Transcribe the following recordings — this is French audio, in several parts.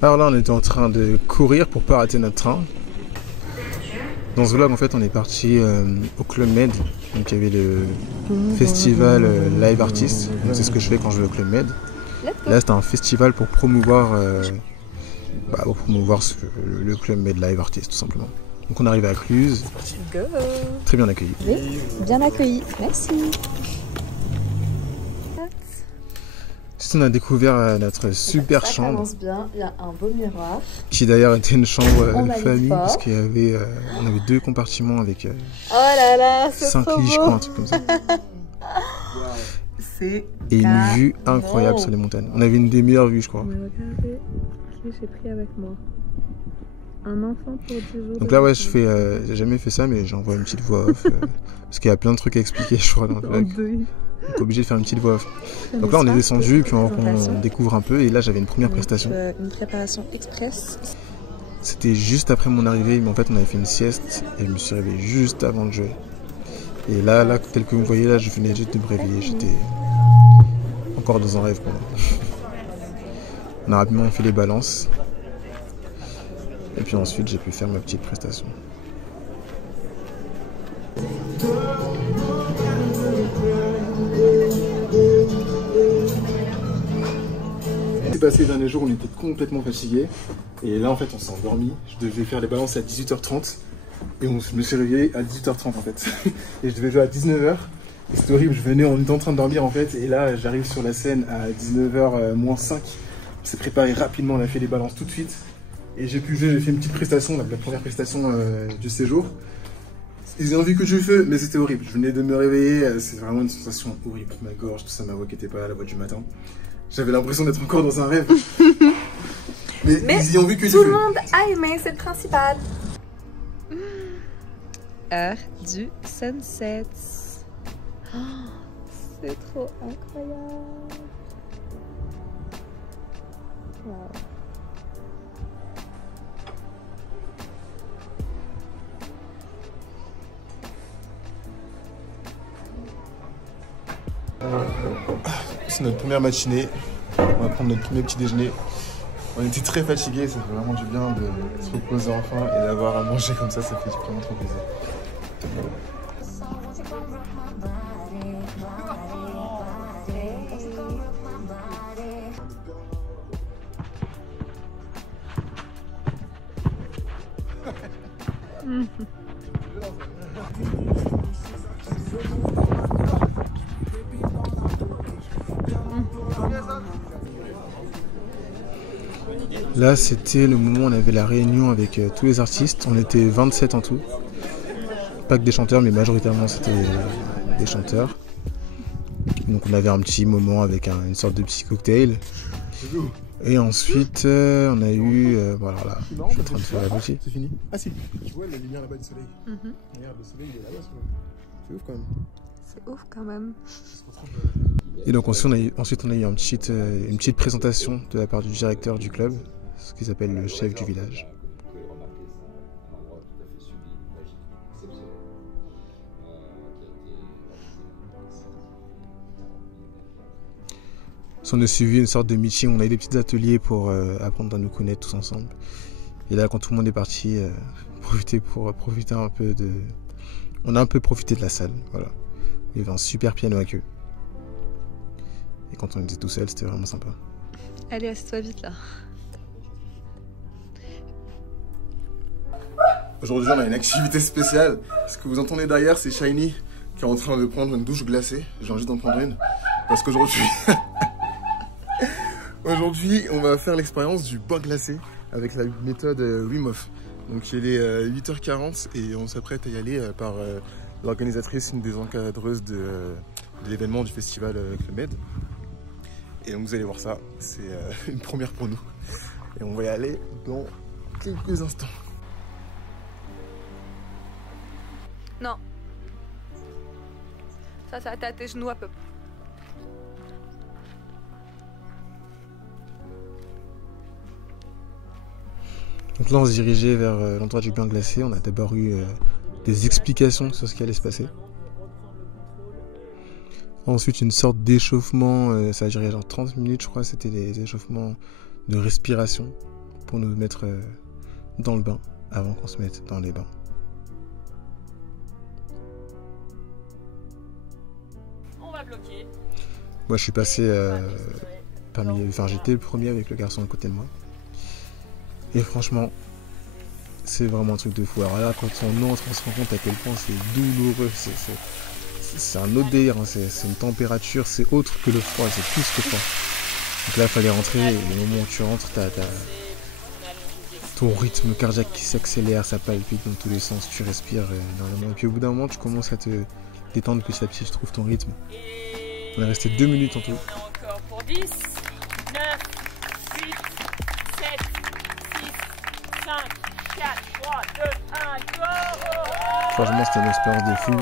Alors là, on était en train de courir pour pas rater notre train. Dans ce vlog, en fait, on est parti au Club Med. Donc, il y avait le festival Live Artist. Donc, c'est ce que je fais quand je vais au Club Med. Là, c'était un festival pour promouvoir, le Club Med Live Artist, tout simplement. Donc, on est arrivé à Cluse. Go. Très bien accueilli. Oui, bien accueilli. Merci. Ensuite, on a découvert notre super chambre. Ça commence bien, il y a un beau miroir. Qui d'ailleurs était une chambre On de a famille, une porte. parce qu'il y avait, on avait 2 compartiments avec Oh là là, c'est 5 trop lits, je beau. crois, un truc comme ça. C'est Et une vue incroyable sur les montagnes. On avait une des meilleures vues, je crois. Mais regardez qui j'ai pris avec moi. Un enfant pour 10 jours. Donc là, ouais, j'ai jamais fait ça, mais j'envoie une petite voix off. Parce qu'il y a plein de trucs à expliquer, je crois, dans le vlog. Donc obligé de faire une petite voix off. Donc là, on est descendu, puis on découvre un peu. Et là, j'avais une première prestation. Une préparation express. C'était juste après mon arrivée, mais en fait, on avait fait une sieste. Et je me suis réveillé juste avant le jeu. Et là, tel que vous voyez, là, je venais juste de me réveiller. J'étais encore dans un rêve pour moi. On a rapidement fait les balances. Et puis ensuite, j'ai pu faire ma petite prestation. C'est passé les derniers jours, on était complètement fatigués. Et là, en fait, on s'est endormi. Je devais faire les balances à 18h30. Et je me suis réveillé à 18h30 en fait. Et je devais jouer à 19h. Et c'était horrible, on était en train de dormir en fait. Et là, j'arrive sur la scène à 19h moins 5. On s'est préparé rapidement, on a fait les balances tout de suite. Et j'ai pu jouer, j'ai fait une petite prestation, la première prestation du séjour. Ils ont vu que du feu, mais c'était horrible. Je venais de me réveiller, c'est vraiment une sensation horrible. Ma gorge, tout ça, ma voix qui était pas à la voix du matin. J'avais l'impression d'être encore dans un rêve. mais ils y ont vu que du feu. Tout le monde a aimé, c'est le principal. Heure du sunset. Oh, c'est trop incroyable. Wow. C'est notre première matinée. On va prendre notre premier petit déjeuner. On était très fatigués, ça fait vraiment du bien de se reposer enfin et d'avoir à manger comme ça fait vraiment trop plaisir. Là, c'était le moment où on avait la réunion avec tous les artistes. On était 27 en tout. Pas que des chanteurs, mais majoritairement c'était des chanteurs. Donc on avait un petit moment avec une sorte de petit cocktail. Et ensuite, on a eu... voilà, là, je suis en train de faire la boutique. C'est fini. Ah si, tu vois la lumière là-bas du soleil. Regarde, le soleil il est là-bas. C'est ouf quand même. C'est ouf quand même. Et donc ensuite on a eu une petite présentation de la part du directeur du club, ce qu'ils appellent le chef du village. On a suivi une sorte de meeting, on a eu des petits ateliers pour apprendre à nous connaître tous ensemble. Et là quand tout le monde est parti, profiter un peu de... On a un peu profité de la salle, voilà. Il y avait un super piano à queue. Et quand on était tout seul, c'était vraiment sympa. Allez, assieds-toi vite là. Aujourd'hui, on a une activité spéciale. Ce que vous entendez derrière, c'est Shiny qui est en train de prendre une douche glacée. J'ai envie d'en prendre une. Parce qu'aujourd'hui... Aujourd'hui, on va faire l'expérience du bain glacé avec la méthode Wim Hof. Donc il est 8h40 et on s'apprête à y aller par l'organisatrice, une des encadreuses de l'événement du festival Club Med. Et donc vous allez voir ça, c'est une première pour nous. Et on va y aller dans quelques instants. Non. Ça t'as tes genoux à peu près. Donc là on se dirigeait vers l'endroit du bain glacé, on a d'abord eu des explications sur ce qui allait se passer. Ensuite une sorte d'échauffement, ça a duré genre 30 minutes je crois, c'était des échauffements de respiration pour nous mettre dans le bain avant qu'on se mette dans les bains. On va bloquer. Moi je suis passé j'étais le premier avec le garçon à côté de moi. Et franchement, c'est vraiment un truc de fou. Alors là, quand on entre, on se rend compte à quel point c'est douloureux. C'est un autre délire, hein. C'est une température, c'est autre que le froid, c'est plus que froid. Donc là, il fallait rentrer, et au moment où tu rentres, t'as ton rythme cardiaque qui s'accélère, ça palpite dans tous les sens, tu respires énormément. Et puis au bout d'un moment, tu commences à te détendre petit à petit, je trouve ton rythme. On est resté 2 minutes en tout. Encore pour 10, 9, 8, 7, 6, 5, 4, 3, 2, 1, go! Franchement, c'était une expérience de fou.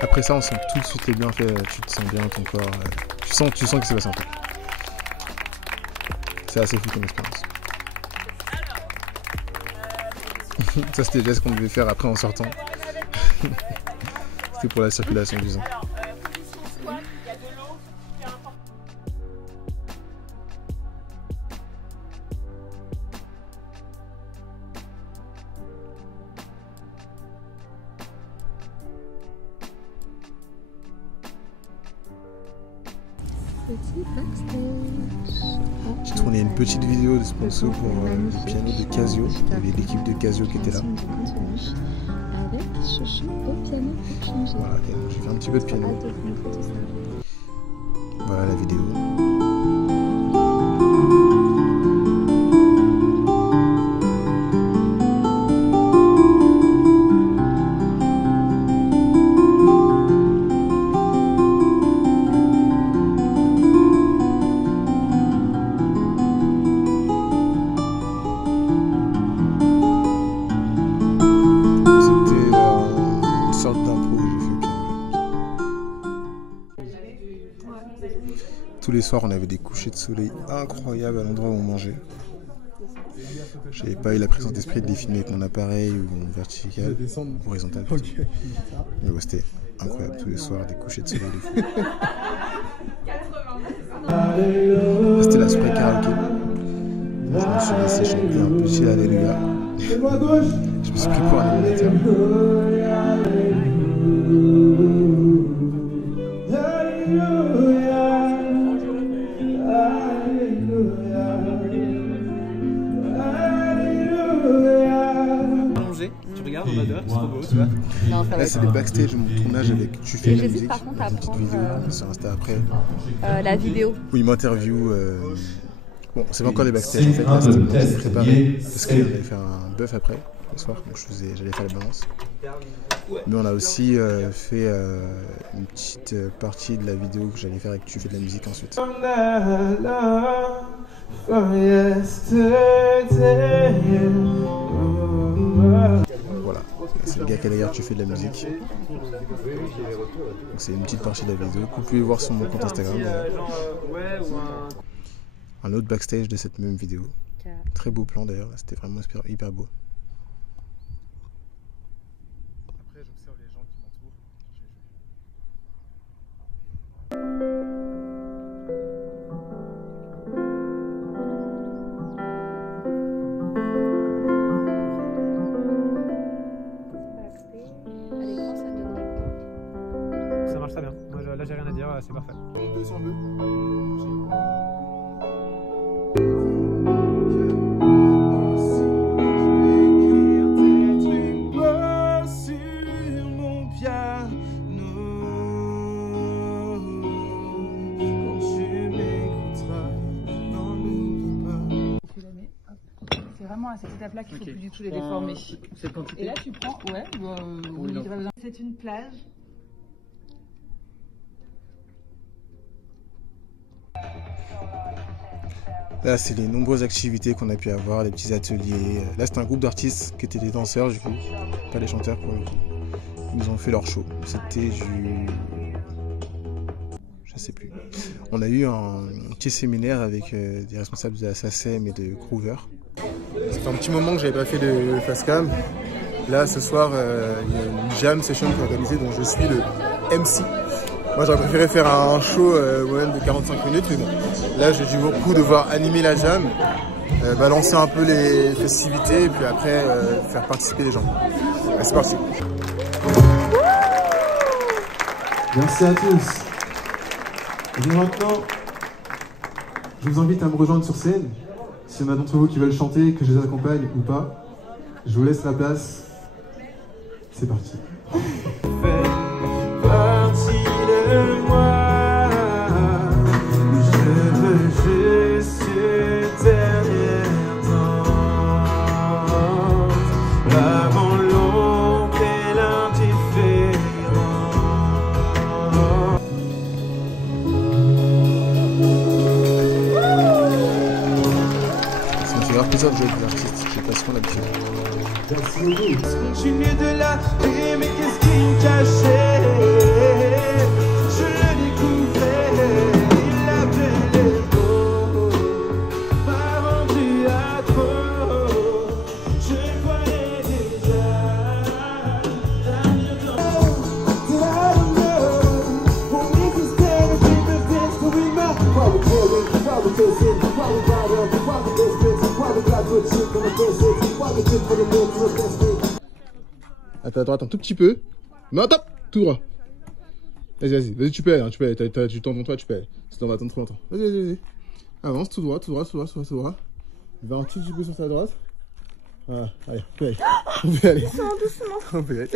Après ça, on sent tout de suite les bienfaits, tu te sens bien, ton corps, tu sens qu'il s'est passé un truc. C'est assez fou comme expérience. Ça, c'était déjà ce qu'on devait faire après en sortant. C'était pour la circulation du sang. J'ai tourné une petite vidéo de sponsor pour le piano de Casio. Il y avait l'équipe de Casio qui était là. Voilà, j'ai fait un petit peu de piano. Voilà la vidéo. Tous les soirs, on avait des couchers de soleil incroyables à l'endroit où on mangeait. J'avais pas eu la présence d'esprit de les filmer avec mon appareil ou en vertical, ou horizontal plutôt. Mais ouais, c'était incroyable tous les soirs, des couchers de soleil de fou. C'était la soirée karaoké. Je me suis laissé chanter un petit Alléluia. Je me suis pris pour un animateur. Tu regardes en mode c'est trop beau, tu vois. Non, ça va là, c'est les backstage de mon tournage avec Tu fais de la musique. Par contre, à une petite vidéo sur Insta après. la vidéo. Où il m'interview. Bon, c'est pas encore les backstage en fait, là c'était bon, c'est préparé. Parce qu'on allait faire un bœuf après, le soir, donc j'allais faire les balances. Mais on a aussi fait une petite partie de la vidéo que j'allais faire avec Tu fais de la musique ensuite. Voilà, c'est le gars qui a d'ailleurs Tu fais de la musique. C'est une petite partie de la vidéo que vous pouvez voir sur mon compte Instagram d'ailleurs. Un autre backstage de cette même vidéo. Très beau plan d'ailleurs, c'était vraiment hyper beau. Après j'observe les gens qui m'entourent. Ça marche très bien. Moi là j'ai rien à dire, c'est parfait. Si on veut. C'est vraiment à cette étape-là qu'il ne faut plus du tout les déformer. Et là, tu prends, c'est une plage. Là, c'est les nombreuses activités qu'on a pu avoir, les petits ateliers. Là, c'était un groupe d'artistes qui étaient des danseurs, du coup, pas des chanteurs pour le coup. Ils nous ont fait leur show. C'était je sais plus. On a eu un petit séminaire avec des responsables de la SACEM et de Groover. Ça fait un petit moment que j'avais pas fait de face cam. Là, ce soir, il y a une jam session qui est organisée dont je suis le MC. Moi, j'aurais préféré faire un show moyenne de 45 minutes, mais bon. Là, j'ai du coup devoir animer la jam. balancer un peu les festivités et puis après faire participer les gens. Allez, c'est parti. Merci à tous. Et maintenant, je vous invite à me rejoindre sur scène. S'il y en a d'entre vous qui veulent chanter, que je les accompagne ou pas, je vous laisse la place. C'est parti. De jouer avec des artistes, j'ai pas souvent l'habitude. Continue de l'appeler, mais qu'est-ce qui me cachait? Je le découvrais, il avait les mots, m'a rendu accro, je croyais déjà. À ta droite un tout petit peu. Non, top, tout droit. Vas-y, tu peux aller, hein, tu peux aller. T'as du temps devant toi, tu peux aller. Sinon, on va attendre trop longtemps. Vas-y. Avance, tout droit. Va un tout petit peu sur ta droite. Voilà, allez, on peut aller. On peut aller. On peut aller.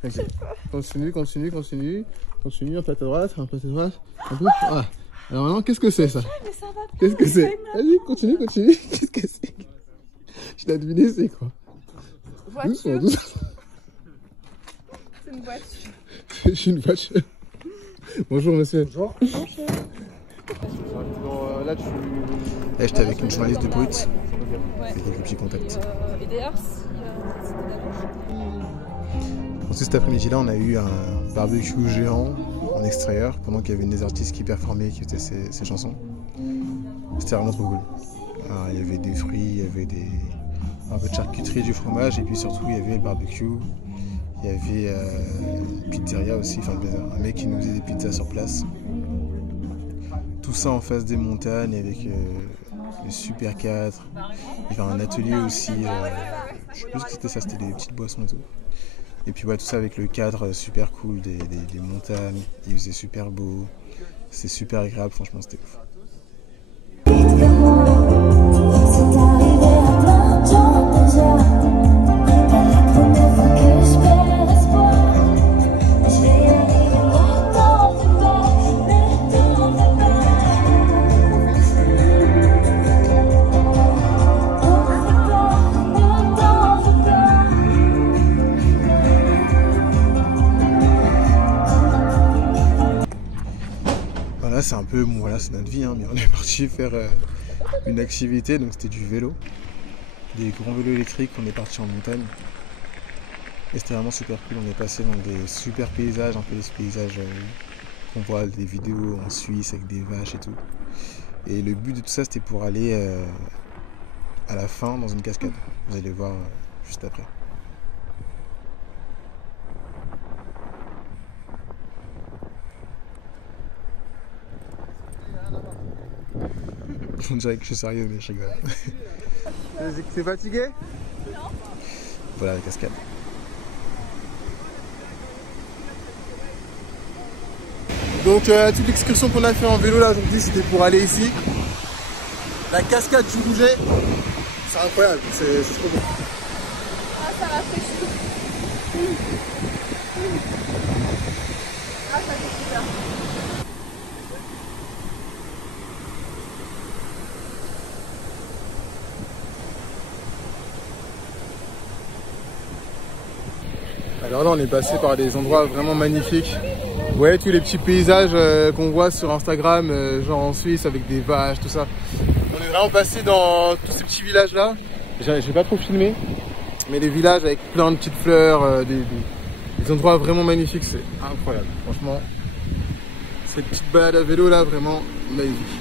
T'inquiète. Continue, un peu à ta droite, un peu. Ah. Alors maintenant, qu'est-ce que c'est ça? Qu'est-ce que c'est? Vas-y, continue. Qu'est-ce que c'est? Je l'ai deviné, c'est quoi? Voiture. Doucement. C'est une voiture. C'est une voiture. Bonjour monsieur. Bonjour. Là, j'étais avec une journaliste de Brut. J'ai fait quelques petits contacts. Et d'ailleurs, Ensuite, cet après-midi-là, on a eu un barbecue géant en extérieur pendant qu'il y avait une des artistes qui performait, qui faisait ses chansons. C'était vraiment trop cool. Alors, il y avait des fruits, il y avait un peu de charcuterie, du fromage, et puis surtout il y avait le barbecue. Il y avait une pizzeria aussi, enfin un mec qui nous faisait des pizzas sur place. Tout ça en face des montagnes avec le super cadre. Il y avait un atelier aussi, je sais plus ce que c'était ça, c'était des petites boissons et tout. Et puis ouais, tout ça avec le cadre super cool des montagnes, il faisait super beau, c'était super agréable, franchement c'était ouf. Voilà, c'est un peu, bon voilà, c'est notre vie, hein, mais on est parti faire une activité, donc c'était du vélo, des grands vélos électriques, on est parti en montagne. Et c'était vraiment super cool, on est passé dans des super paysages, un peu les paysages qu'on voit des vidéos en Suisse avec des vaches et tout. Et le but de tout ça, c'était pour aller à la fin dans une cascade. Vous allez voir juste après. On dirait que je suis sérieux, mais je rigole. T'es fatigué? Non. Voilà la cascade. Donc toute l'excursion qu'on a fait en vélo là aujourd'hui, c'était pour aller ici. La cascade du Rouget, c'est incroyable, c'est trop beau. Ah, ça rafraîchit. Ah, ça fait super. Alors là, on est passé par des endroits vraiment magnifiques. Ouais, tous les petits paysages qu'on voit sur Instagram, genre en Suisse avec des vaches, tout ça. On est vraiment passé dans tous ces petits villages là. J'ai pas trop filmé, mais des villages avec plein de petites fleurs, des endroits vraiment magnifiques, c'est incroyable. Franchement, cette petite balade à vélo là, vraiment magnifique.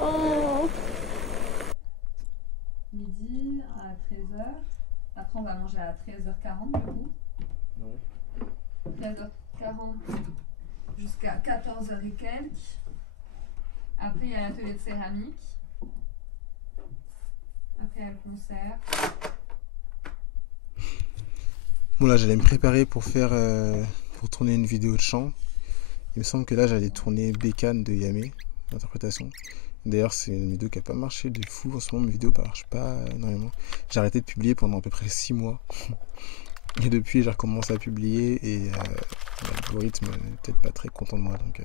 Oh. Midi à 13h. Après, on va manger à 13h40 du coup. 13h40 jusqu'à 14h et quelques. Après, il y a l'atelier de céramique. Après, il y a le concert. Bon là, j'allais me préparer pour faire, pour tourner une vidéo de chant. Il me semble que là, j'allais tourner Bécane de Yamé, l'interprétation. D'ailleurs, c'est une vidéo qui n'a pas marché de fou. En ce moment, mes vidéos ne marchent pas énormément. J'ai arrêté de publier pendant à peu près 6 mois. Et depuis, j'ai recommencé à publier et l'algorithme n'est peut-être pas très content de moi. Donc,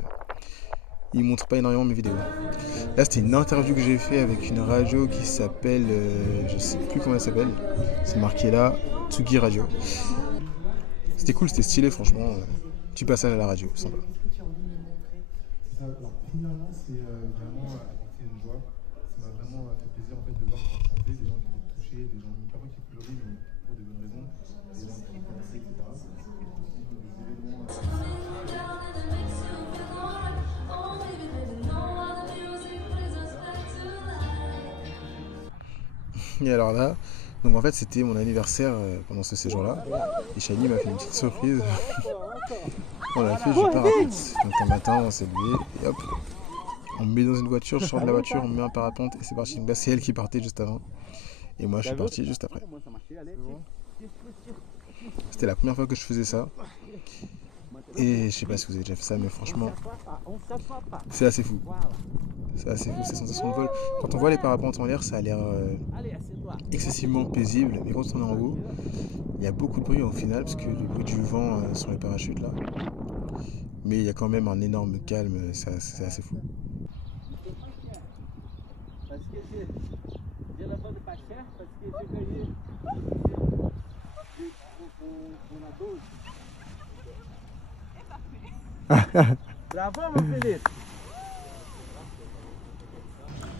il ne montre pas énormément mes vidéos. Là, c'était une interview que j'ai fait avec une radio qui s'appelle, je sais plus comment elle s'appelle. C'est marqué là, Tsugi Radio. C'était cool, c'était stylé, franchement. Petit passage à la radio, sympa. Alors, premièrement, c'est vraiment apporter une joie. Ça m'a vraiment fait plaisir en fait, de voir qu'on chantait, des gens qui étaient touchés, des gens parfois qui pleuraient, mais pour des bonnes raisons, des gens qui dansaient, etc. Et alors là, donc en fait c'était mon anniversaire pendant ce séjour-là. Et Shani m'a fait une petite surprise. On l'a fait, j'ai pas parapente. Donc un matin on s'est levé et hop, on me met dans une voiture, je sors de la voiture, on me met un parapente et c'est parti. Donc là c'est elle qui partait juste avant. Et moi je suis parti juste après. C'était la première fois que je faisais ça. Et je sais pas si vous avez déjà fait ça, mais franchement, c'est assez fou. C'est assez fou, ces sensations de vol. Quand on voit les parapentes en l'air, ça a l'air excessivement paisible. Mais quand on est en haut, il y a beaucoup de bruit au final, parce que le bruit du vent sur les parachutes là. Mais il y a quand même un énorme calme, c'est assez fou. Bravo, mon Philippe.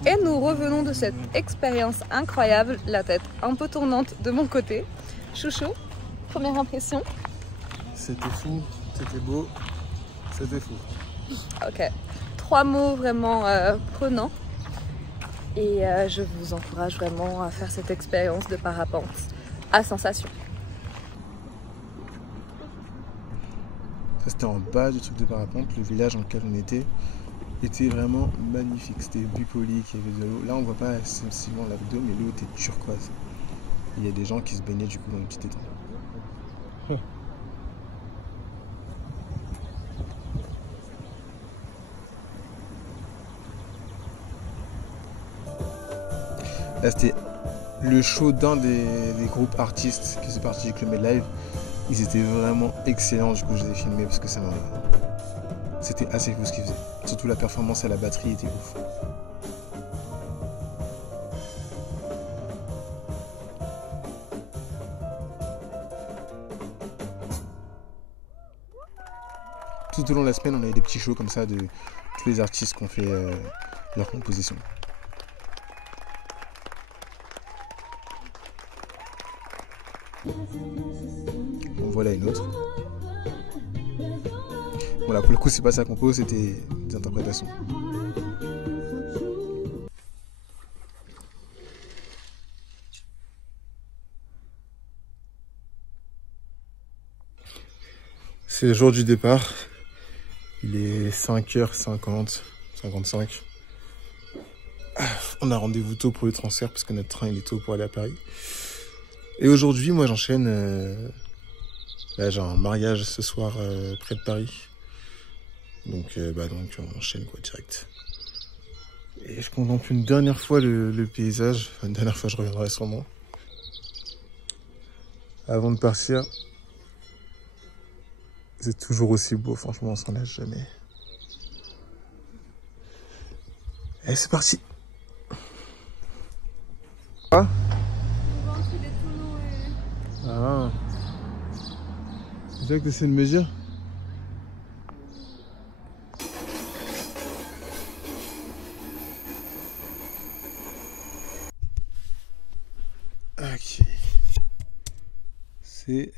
Et nous revenons de cette expérience incroyable, la tête un peu tournante de mon côté. Chouchou, première impression? C'était fou, c'était beau, c'était fou. Ok, 3 mots vraiment prenants. Et je vous encourage vraiment à faire cette expérience de parapente à sensation. Ça c'était en bas du truc de parapente, le village dans lequel on était vraiment magnifique, c'était bucolique, il y avait de l'eau. Là on voit pas essentiellement la vidéo, mais l'eau était turquoise. Il y a des gens qui se baignaient du coup dans une petite étang. Là c'était le show d'un des groupes artistes qui faisait partie du Club Med Live. Ils étaient vraiment excellents, du coup je les ai filmés parce que ça m'a... C'était assez fou ce qu'ils faisaient. Surtout la performance à la batterie était ouf. Tout au long de la semaine, on avait des petits shows comme ça de tous les artistes qui ont fait leur composition. Bon, voilà une autre. Voilà, pour le coup, c'est pas sa compo, c'était des interprétations. C'est le jour du départ. Il est 5h50, 55. On a rendez-vous tôt pour le transfert parce que notre train il est tôt pour aller à Paris. Et aujourd'hui, moi j'enchaîne. Là, j'ai un mariage ce soir près de Paris. Donc on enchaîne quoi direct. Et je contemple une dernière fois le paysage. Enfin, une dernière fois, je reviendrai sûrement. Avant de partir. C'est toujours aussi beau, franchement, on s'en lâche jamais. Et c'est parti. Ah. Ah. C'est ça que tu essaies de me dire? Ok. C'est